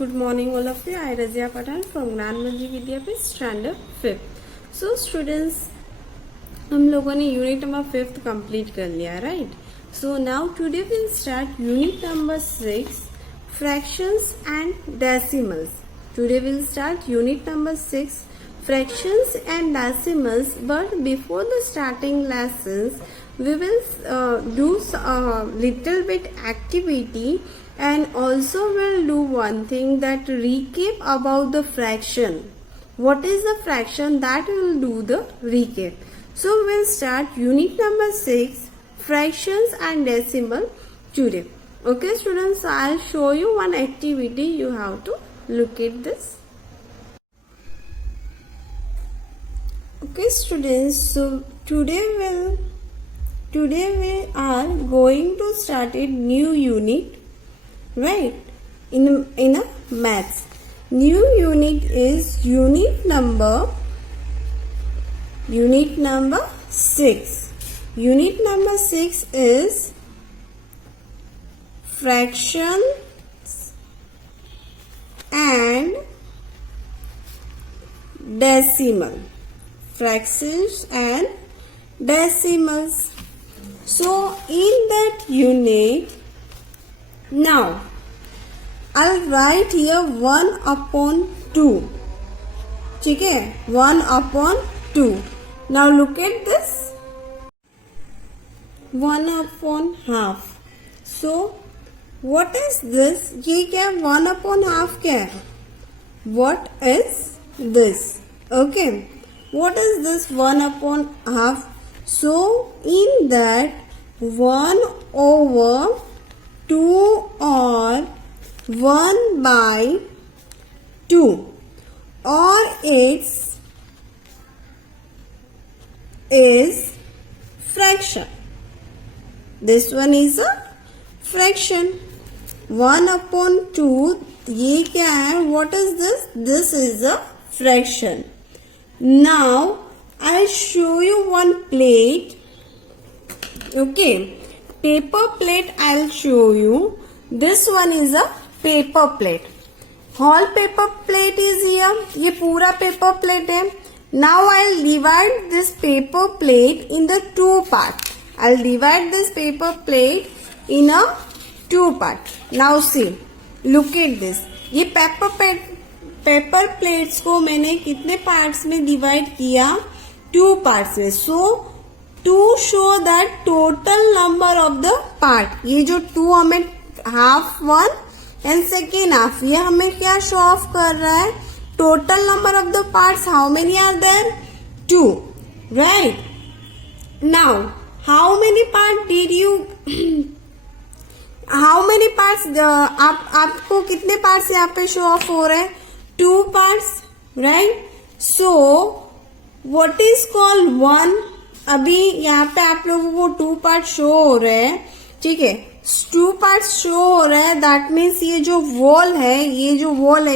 Good morning all of you. I Razia Pathan from Gyanmanji Vidyapeeth standard 5th. So students, हम लोगों ने unit number 5th complete कर लिया, right? So now today we'll start unit number 6, fractions and decimals. Today we'll start unit number 6, fractions and decimals. But before the starting lessons, we will do a little bit activity. And also we'll do one thing, that recap about the fraction. What is the fraction? That we'll do the recap. So we'll start unit number 6, fractions and decimal today. Okay students, so I'll show you one activity. You have to look at this. Okay students, so today we are going to start a new unit. Right, in a maths. New unit is unit number 6. Unit number 6 is fractions and decimal. Fractions and decimals. So in that unit, now I'll write here 1/2. ठीक है, 1/2. Now look at this, 1/2. So what is this? ये क्या 1/2 क्या है? What is this? Okay, what is this 1/2? So in that 1/2 or 1/2, or its is fraction. This one is a fraction. 1/2 ये क्या है? What is this? This is a fraction. Now I'll show you one plate. Okay, paper plate I'll show you. This one is a paper plate. Whole paper plate is here. ये पूरा paper plate है. Now I'll divide this paper plate in the 2 parts. I'll divide this paper plate in a 2 parts. Now see, look at this. ये paper plates को मैंने कितने parts में divide किया? 2 parts में. So to show that total number of the part, ये जो 2 हमें half 1 and second half, ये हमें क्या शो ऑफ कर रहा है? Total number of the parts, how many are there? 2, right? Now how many part did you, how many parts, आपको कितने पार्ट्स यहाँ पे शो ऑफ हो रहे हैं? 2 parts, right? So what is called 1? अभी यहाँ पे आप लोगों को 2 पार्ट शो हो रहे हैं, ठीक है? 2 पार्ट्स शो हो रहा है. दैट मीन्स ये जो वॉल है,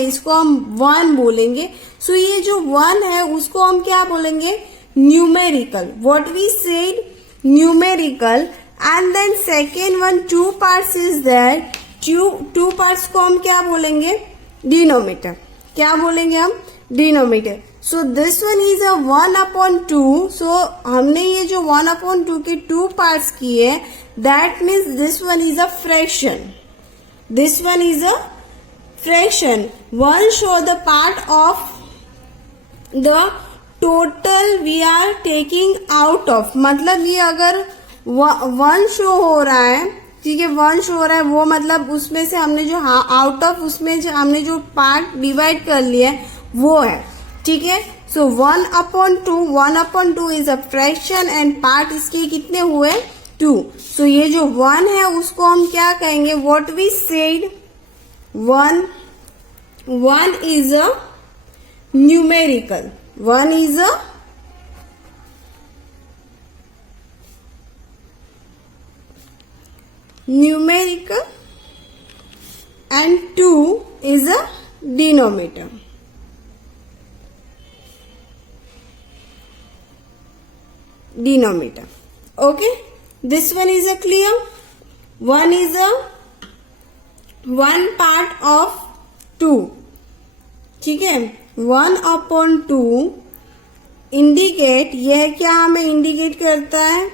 इसको हम 1 बोलेंगे. सो ये जो 1 है उसको हम क्या बोलेंगे? Numerical. What we said? Numerical. And then second one 2 parts is that. 2 parts को हम क्या बोलेंगे? डिनोमीटर. क्या बोलेंगे हम? Denominator. So this one is a 1/2. So हमने ये जो 1/2 के 2 पार्ट्स किए, that means this one is a fraction. This one is a fraction. 1 show the part of the total we are taking out of. मतलब ये अगर 1 show हो रहा है, ठीक है, 1 शो हो रहा है, वो मतलब उसमें से हमने जो आउट ऑफ उसमें जो हमने जो पार्ट डिवाइड कर लिया है वो है, ठीक है. सो 1/2 is a fraction and part इसके कितने हुए? 2. सो ये जो 1 है उसको हम क्या कहेंगे? What we said, 1 is a numerical. 1 is a numerical and 2 is a denominator. Okay, this one is a clear. 1 is a 1 part of 2, ठीक है. 1/2 इंडिकेट, यह क्या हमें इंडिकेट करता है,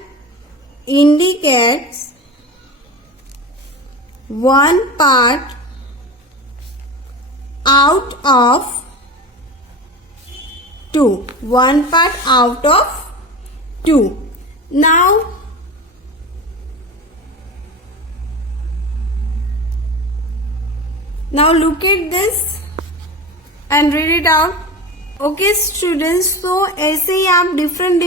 indicates 1 part out of 2, 1 part out of 2. Now look at this and read it out. Okay students, तो ऐसे ही आप डिफरेंट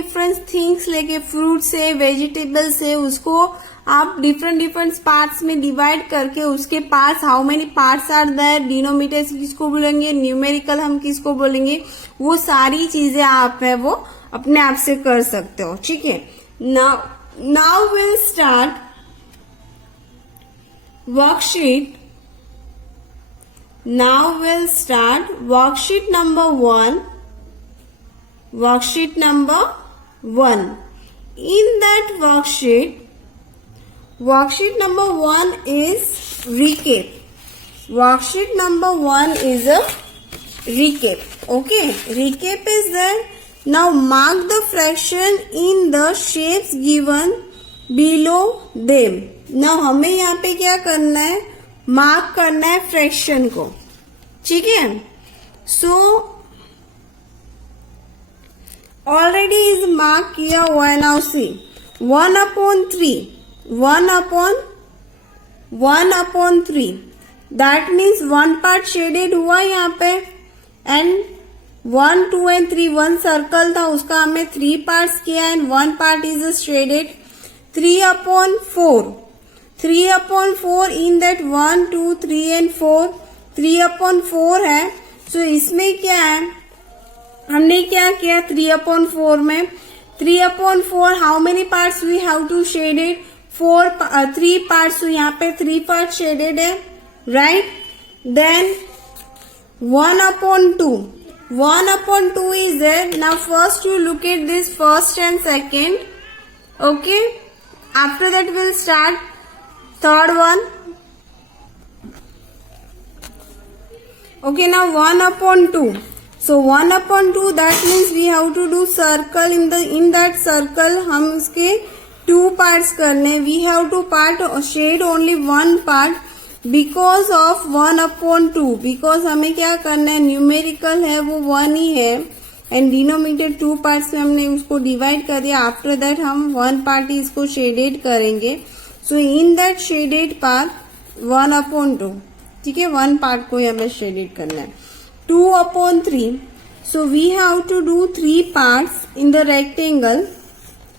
थिंग्स लेके, फ्रूट से, वेजिटेबल से, उसको आप डिफरेंट पार्ट्स में डिवाइड करके उसके पास how many parts are there, denominator किसको बोलेंगे, न्यूमेरिकल हम किसको बोलेंगे, वो सारी चीजें आप है वो अपने आप से कर सकते हो. ठीक है. Now will start worksheet. Now we'll start worksheet number 1. Worksheet number 1. In that worksheet number 1 is recap. Worksheet number 1 is a recap. Okay, recap is there. Now mark the fraction in the shapes given below them. Now हमें यहाँ पे क्या करना है, mark करना है fraction को. ठीक है. सो ऑलरेडी इज मार्क किया हुआ है. Now see 1/3, 1/3 that means 1 part shaded हुआ यहाँ पे, एंड 1, 2 and 3 1 सर्कल था, उसका हमने 3 पार्ट्स किया and 1 part is shaded. 3/4, 3/4 in that 1, 2, 3 and 4, 3/4 है. सो इसमें क्या है, हमने क्या किया 3/4 में, 3/4 how many parts we have to shaded, 3 parts. तो यहाँ पे 3 पार्ट शेडेड है, right. Then 1/2, 1/2 is there. Now first you look at this first and second. Okay, after that we'll start third one. Okay, now 1/2. So 1/2 that means we have to do circle. In that circle हम उसके 2 parts करने. We have to shade only 1 part because of 1/2. Because हमें क्या करना है, numerical है वो 1 ही है एंड डिनोमिनेटर 2 पार्ट्स में हमने उसको डिवाइड कर दिया. आफ्टर दैट हम 1 पार्ट ही इसको शेडेड करेंगे. सो इन दैट शेडेड पार्ट 1/2, ठीक है, 1 पार्ट को हमें शेडेड करना है. 2/3. So we have to do 3 parts in the rectangle.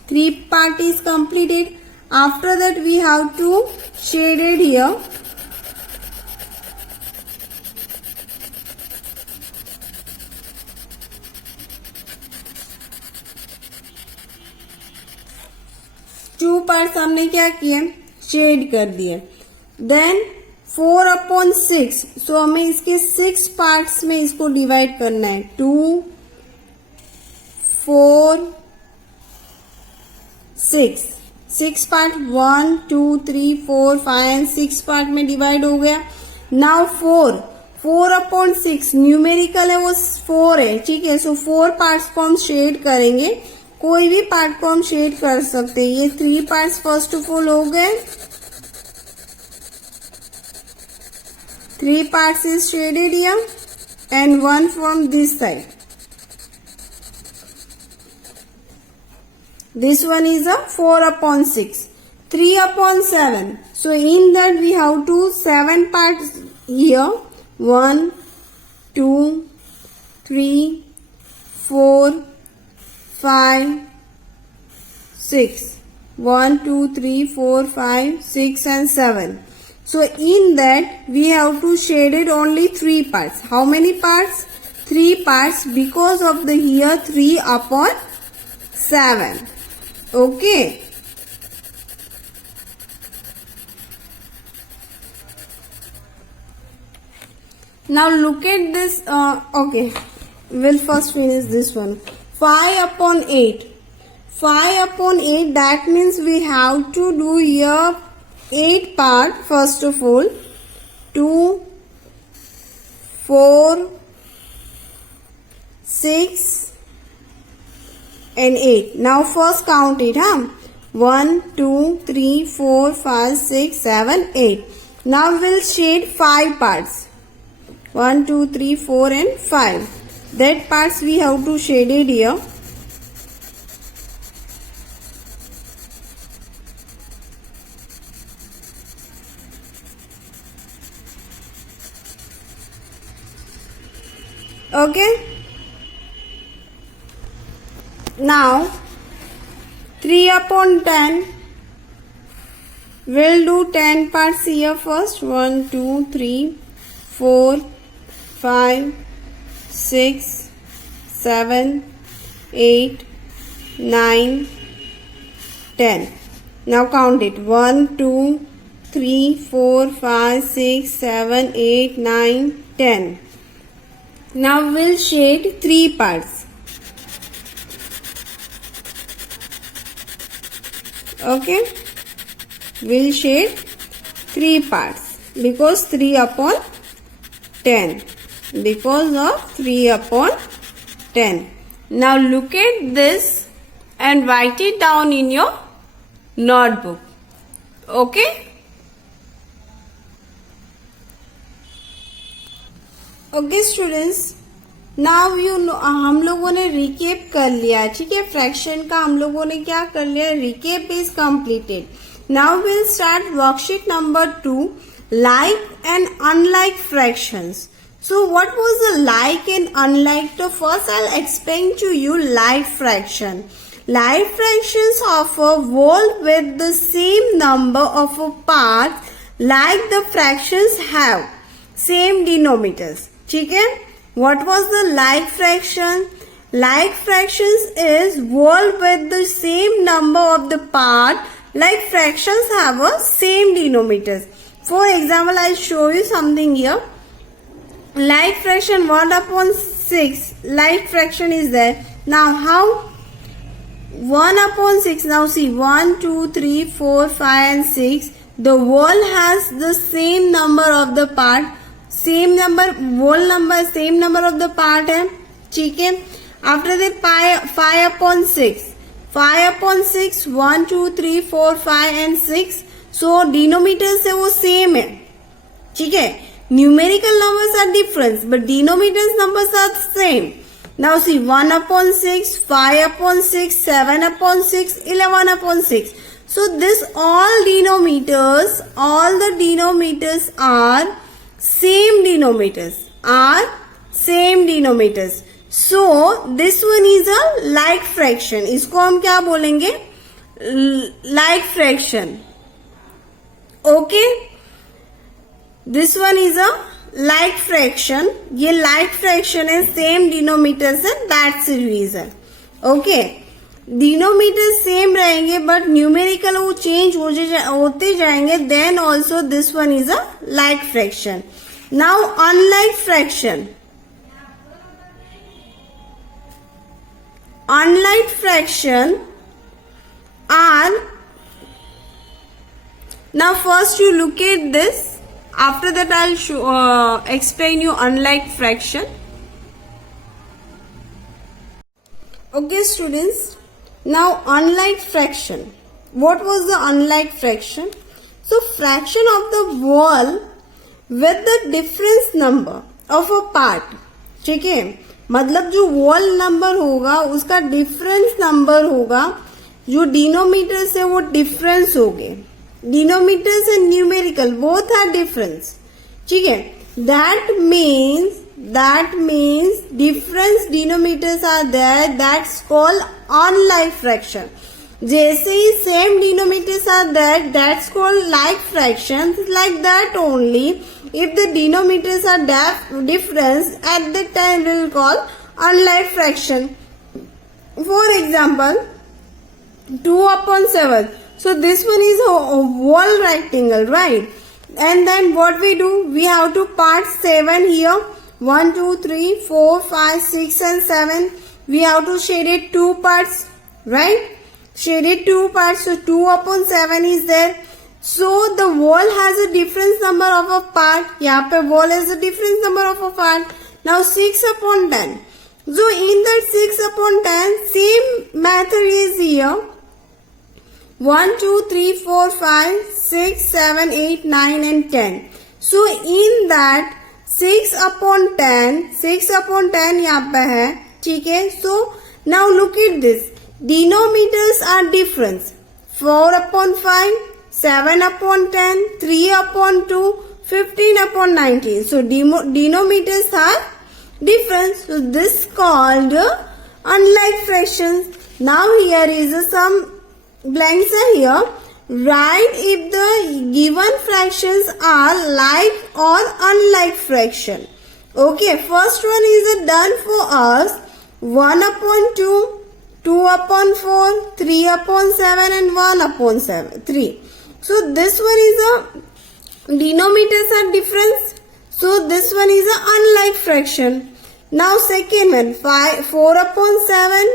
3 part is completed. After that we have to shaded here. Two parts हमने क्या किए, शेड कर दिए. देन 4/6. सो हमें इसके 6 पार्ट्स में इसको डिवाइड करना है. 2, 4, 6, 6 पार्ट, 1, 2, 3, 4, 5 एंड 6 पार्ट में डिवाइड हो गया. नाउ 4/6 न्यूमेरिकल है वो 4 है, ठीक है. सो 4 पार्ट्स को हम शेड करेंगे. कोई भी पार्ट को हम शेड कर सकते हैं. ये 3 पार्ट्स फर्स्ट ऑफ ऑल हो गए. 3 parts is shaded here and 1 from this side. This one is a 4/6. 3/7. So in that we have to 7 parts here. 1, 2, 3, 4, 5, 6. 1, 2, 3, 4, 5, 6 and 7. So in that we have to shade it only 3 parts. How many parts? 3 parts because of the here 3/7. Okay. Now look at this. Okay, we'll first finish this one. 5/8. 5/8. That means we have to do here 8 part first of all. 2, 4, 6 and 8. Now first count it, huh? 1, 2, 3, 4, 5, 6, 7, 8. Now we'll shade 5 parts. 1, 2, 3, 4 and 5. That parts we have to shade it here. Okay. Now 3 upon 10. We'll do 10 parts here first. 1, 2, 3, 4, 5, 6, 7, 8, 9, 10. Now count it. 1, 2, 3, 4, 5, 6, 7, 8, 9, 10. Now we'll shade 3 parts. Okay. We'll shade 3 parts because 3 upon 10. Because of 3 upon 10. Now look at this and write it down in your notebook. Okay. Okay students, now you know हम लोगों ने recap कर लिया, ठीक है। Fraction का हम लोगों ने क्या कर लिया, recap is completed. Now will start worksheet number 2, like and unlike fractions. So what was the like and unlike? तो first I will explain to you like fraction. Like fractions of a whole with the same number of parts, like the fractions have same denominators. ठीक है. What was the like fraction? Like fractions is whole with the same number of the part, like fractions have a same denominators. For example, I'll show you something here. Like fraction 1 upon 6. Like fraction is there. Now how? 1 upon 6. Now see 1, 2, 3, 4, 5 and 6. The whole has the same number of the part. Same number, whole number, same number of the part है, ठीक है. After that 5 upon 6. 5 upon 6, 1, 2, 3, 4, 5 and 6. So denominators से वो same है, ठीक है. Numerical numbers are different, but denominators numbers are same. Now see 1 upon 6, 5 upon 6, 7 upon 6, 11 upon 6. So this all the denominators are same denominators. So this one is a like fraction. इसको हम क्या बोलेंगे? Like fraction. Okay. This one is a like fraction. ये like fraction है, same denominators है, that's the reason. Okay. Denominators same रहेंगे but numerical वो change होते जाएंगे. Then also this one is a like fraction. Now unlike fraction. Unlike fraction are, now first you look at this. After that I'll explain you unlike fraction. Okay students, now unlike fraction. What was the unlike fraction? So fraction of the whole with the difference number of a part. ठीक है, मतलब जो whole number होगा उसका difference number होगा, जो denominators है वो difference होंगे. Denominators and numerical both are different. ठीक है. That means difference denominators are there. That's called unlike fraction. जैसे ही same denominators are there, that's called like fractions. Like that only. If the denominators are different, at that time we will call unlike fraction. For example, 2 upon 7. So this one is a whole rectangle, right? And then what we do? We have to part 7 here. 1, 2, 3, 4, 5, 6 and 7. We have to shade it 2 parts, right? Shade it 2 parts. So 2 upon 7 is there. So the wall has a difference number of a part. यहाँ पे wall has a difference number of a part. Now 6/10. So in that 6/10, same method is here. 1, 2, 3, 4, 5, 6, 7, 8, 9 and 10. So in that 6/10 यहाँ पे है, ठीक है. So now look at this. Denominators are different. 4/5, 7/10, 3/2, 15/19. So denominators are different. So this called unlike fractions. Now here is some blanks are here. Write if the given fractions are like or unlike fraction. Okay, first one is done for us. 1/2, 2/4, 3/7 and 1/3. So this one is a denominators are different. So this one is a unlike fraction. Now second one, 4/7,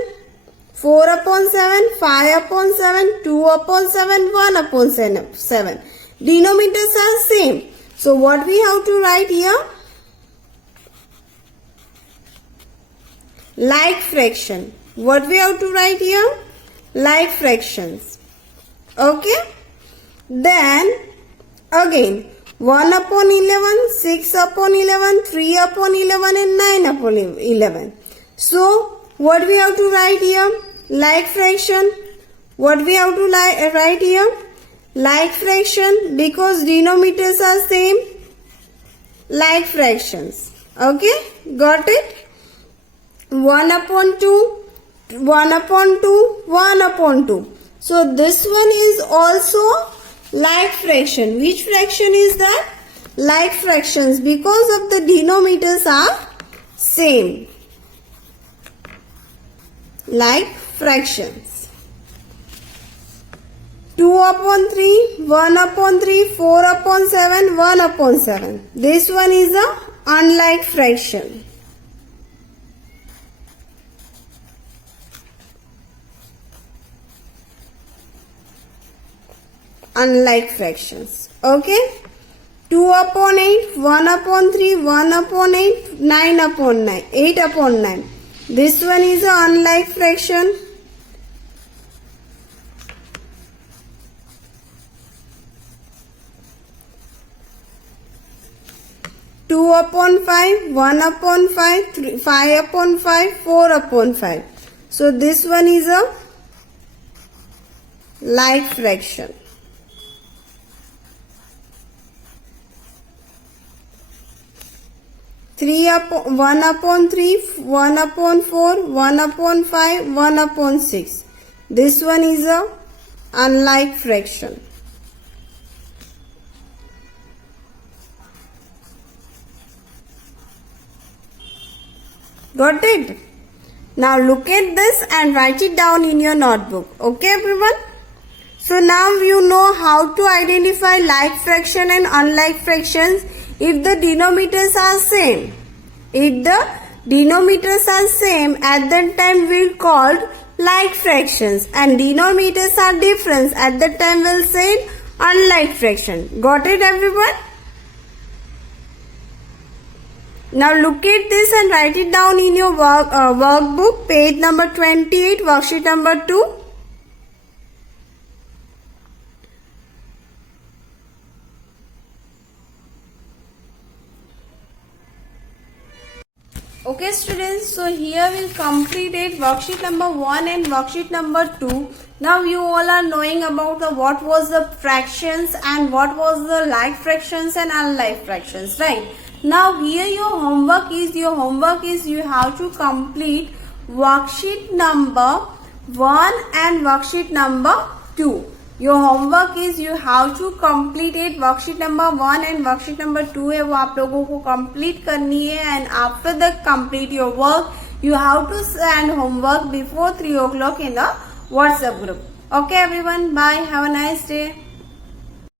4/7, 5/7, 2/7, 1/7. Denominators are same. So what we have to write here? Like fraction. What we have to write here? Like fractions. Okay. Then again 1/11, 6/11, 3/11 and 9/11. So what we have to write here? Like fraction. What we have to write here? Like fraction, because denominators are same. Like fractions. Okay, got it? 1/2, 1/2, 1/2. So this one is also like fraction. Which fraction is that? Like fractions, because of the denominators are same. Like fractions. 2/3, 1/3, 4/7, 1/7. This one is a unlike fraction. Unlike fractions. Okay. 2/8, 1/3, 1/8, 9/9, 8/9. This one is a unlike fraction. Two upon 5, 1/5, 5/5, 4/5. So this one is a like fraction. 1/3, 1/4, 1/5, 1/6. This one is a unlike fraction. Got it? Now look at this and write it down in your notebook. Okay everyone? So now you know how to identify like fraction and unlike fractions if the denominators are same. If the denominators are same, at that time we'll called like fractions, and denominators are different, at that time we'll say unlike fraction. Got it everyone? Now look at this and write it down in your workbook, page number 28, worksheet number 2. Okay students, so here we'll completed worksheet number 1 and worksheet number 2. Now you all are knowing about what was the fractions and what was the like fractions and unlike fractions, right? Now here your homework is you have to complete worksheet number 1 and worksheet number 2. Your homework is you have to complete it. Worksheet number 1 and worksheet number 2 है वो आप लोगों को complete करनी है, and after that complete your work you have to send homework before 3 o'clock in the WhatsApp group. Okay everyone, bye, have a nice day.